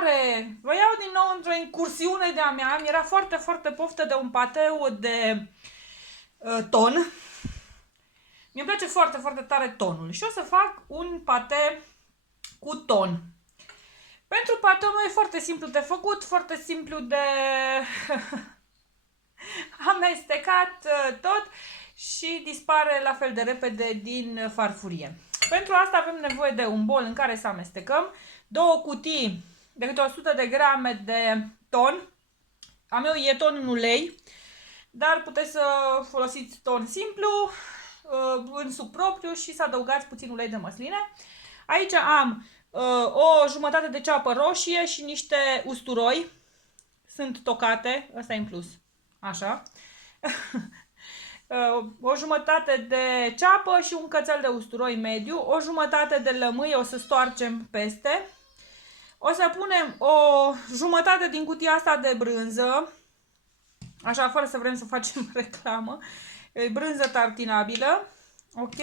Salutare! Vă iau din nou într-o incursiune de-a mea. Mi-era foarte, foarte poftă de un pateu de ton. Mi-e place foarte, foarte tare tonul. Și o să fac un pate cu ton. Pentru pateul meu e foarte simplu de făcut, foarte simplu de amestecat tot și dispare la fel de repede din farfurie. Pentru asta avem nevoie de un bol în care să amestecăm, două cutii de câte 100 de grame de ton. A meu e ton în ulei, dar puteți să folosiți ton simplu, în suc propriu și să adăugați puțin ulei de măsline. Aici am o jumătate de ceapă roșie și niște usturoi. Sunt tocate, ăsta e în plus. Așa. O jumătate de ceapă și un cățel de usturoi mediu, o jumătate de lămâie, o să stoarcem peste. O să punem o jumătate din cutia asta de brânză, așa, fără să vrem să facem reclamă, brânză tartinabilă, ok?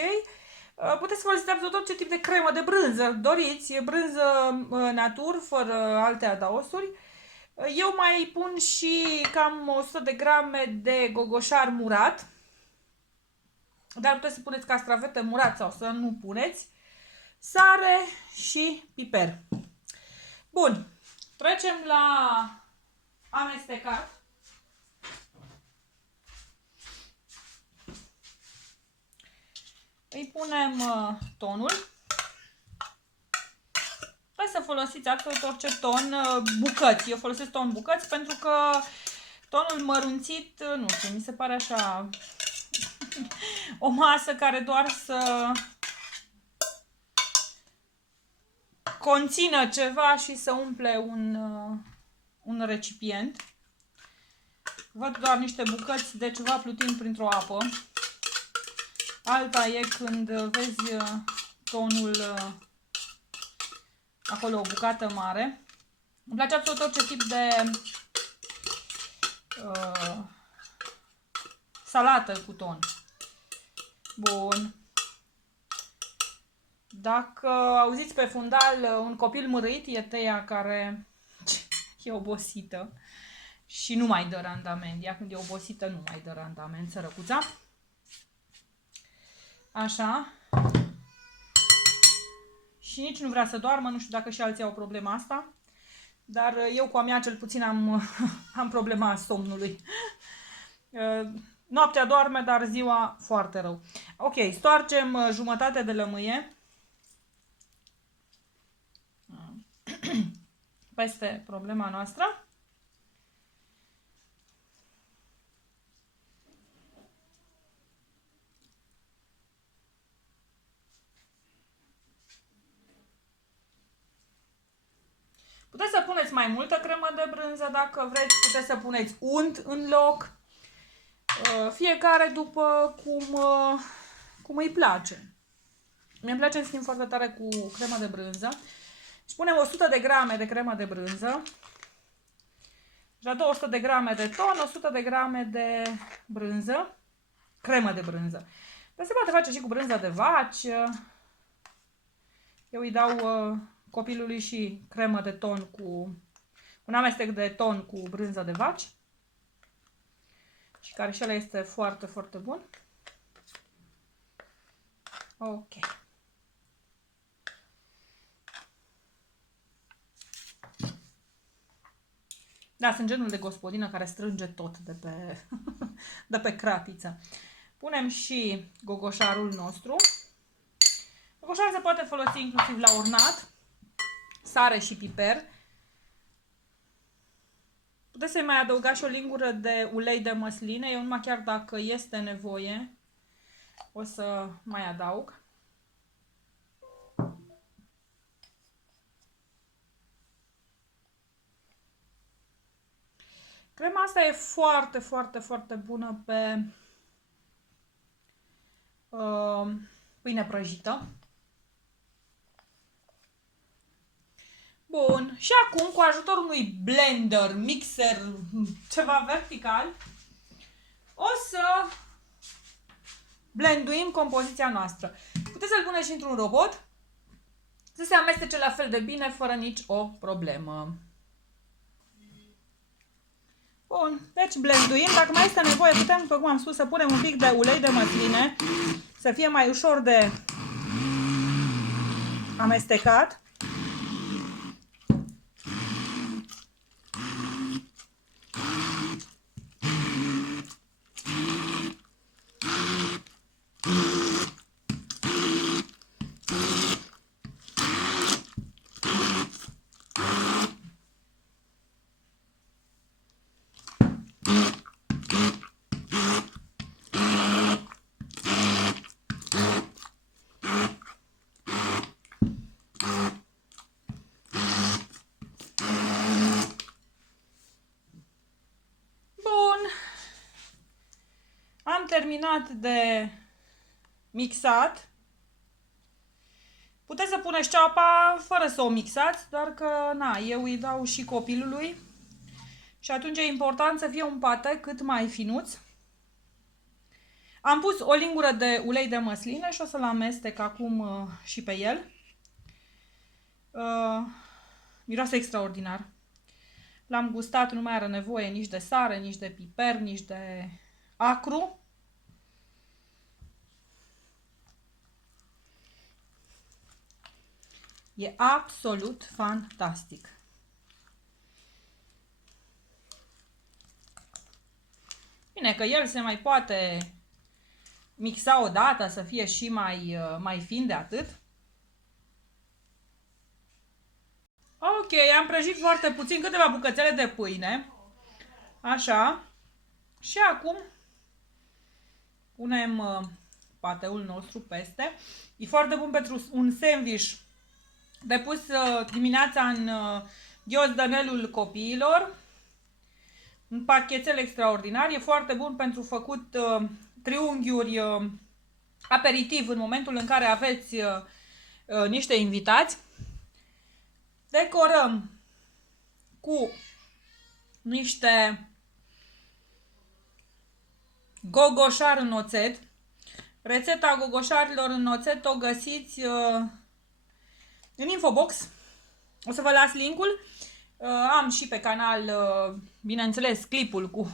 Puteți folosi absolut orice tip de cremă de brânză doriți, e brânză natur, fără alte adaosuri. Eu mai pun și cam 100 de grame de gogoșar murat, dar puteți să puneți castravete murat sau să nu puneți, sare și piper. Bun, trecem la amestecat. Îi punem tonul. Puteți să folosiți absolut orice ton, bucăți. Eu folosesc ton bucăți pentru că tonul mărunțit, nu știu, mi se pare așa o masă care doar să conțină ceva și să umple un recipient. Văd doar niște bucăți de ceva plutind printr-o apă. Alta e când vezi tonul acolo, o bucată mare. Îmi place absolut orice tip de salată cu ton. Bun. Dacă auziți pe fundal un copil mărâit, e Teia care e obosită și nu mai dă randament. Ea când e obosită nu mai dă randament, sărăcuța. Așa. Și nici nu vrea să doarmă, nu știu dacă și alții au problema asta. Dar eu cu a mea cel puțin am problema somnului. Noaptea doarme, dar ziua foarte rău. Ok, stoarcem jumătate de lămâie peste problema noastră. Puteți să puneți mai multă cremă de brânză dacă vreți, puteți să puneți unt în loc. Fiecare după cum îi place. Mi-mi place în schimb foarte tare cu cremă de brânză. Și punem 100 de grame de cremă de brânză. Și la 200 de grame de ton, 100 de grame de brânză. Cremă de brânză. Dar se poate face și cu brânză de vaci. Eu îi dau copilului și cremă de ton cu un amestec de ton cu brânză de vaci. Și care și ăla este foarte, foarte bun. Ok. Da, sunt genul de gospodină care strânge tot de pe cratiță. Punem și gogoșarul nostru. Gogoșarul se poate folosi inclusiv la ornat. Sare și piper. Puteți să-i mai adăugați și o lingură de ulei de măsline. Eu numai chiar dacă este nevoie o să mai adaug. Crema asta e foarte, foarte, foarte bună pe pâine prăjită. Bun. Și acum, cu ajutorul unui blender, mixer, ceva vertical, o să blenduim compoziția noastră. Puteți să-l puneți și într-un robot să se amestece la fel de bine, fără nici o problemă. Bun, deci blenduim. Dacă mai este nevoie, putem, după cum am spus, să punem un pic de ulei de măsline, să fie mai ușor de amestecat. Am terminat de mixat. Puteți să puneți ceapa fără să o mixați, doar că na, eu îi dau și copilului. Și atunci e important să fie un pate cât mai finuț. Am pus o lingură de ulei de măsline și o să-l amestec acum și pe el. Miroase extraordinar. L-am gustat, nu mai are nevoie nici de sare, nici de piper, nici de acru. E absolut fantastic. Bine că el se mai poate mixa odată să fie și mai fin de atât. Ok, am prăjit foarte puțin, câteva bucățele de pâine. Așa. Și acum punem pateul nostru peste. E foarte bun pentru un sandwich de pus dimineața în ghiozdanelul copiilor. Un pachetel extraordinar. E foarte bun pentru făcut triunghiuri aperitiv în momentul în care aveți niște invitați. Decorăm cu niște gogoșari în oțet. Rețeta gogoșarilor în oțet o găsiți în infobox. O să vă las linkul. Am și pe canal, bineînțeles, clipul cu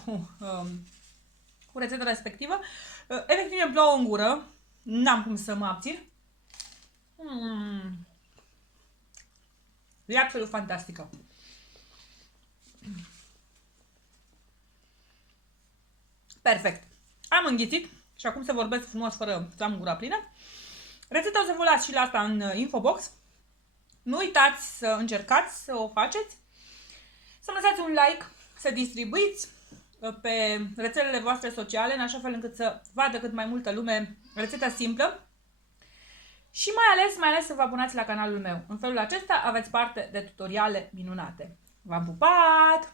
rețeta respectivă. Efectiv îmi plouă în gură. N-am cum să mă abțin. E absolut fantastică. Perfect. Am înghițit și acum să vorbesc frumos fără să am gura plină. Rețeta o să vă las și la asta în infobox. Nu uitați să încercați să o faceți. Să-mi lăsați un like, să distribuiți pe rețelele voastre sociale, în așa fel încât să vadă cât mai multă lume rețeta simplă. Și mai ales să vă abonați la canalul meu. În felul acesta aveți parte de tutoriale minunate. V-am pupat!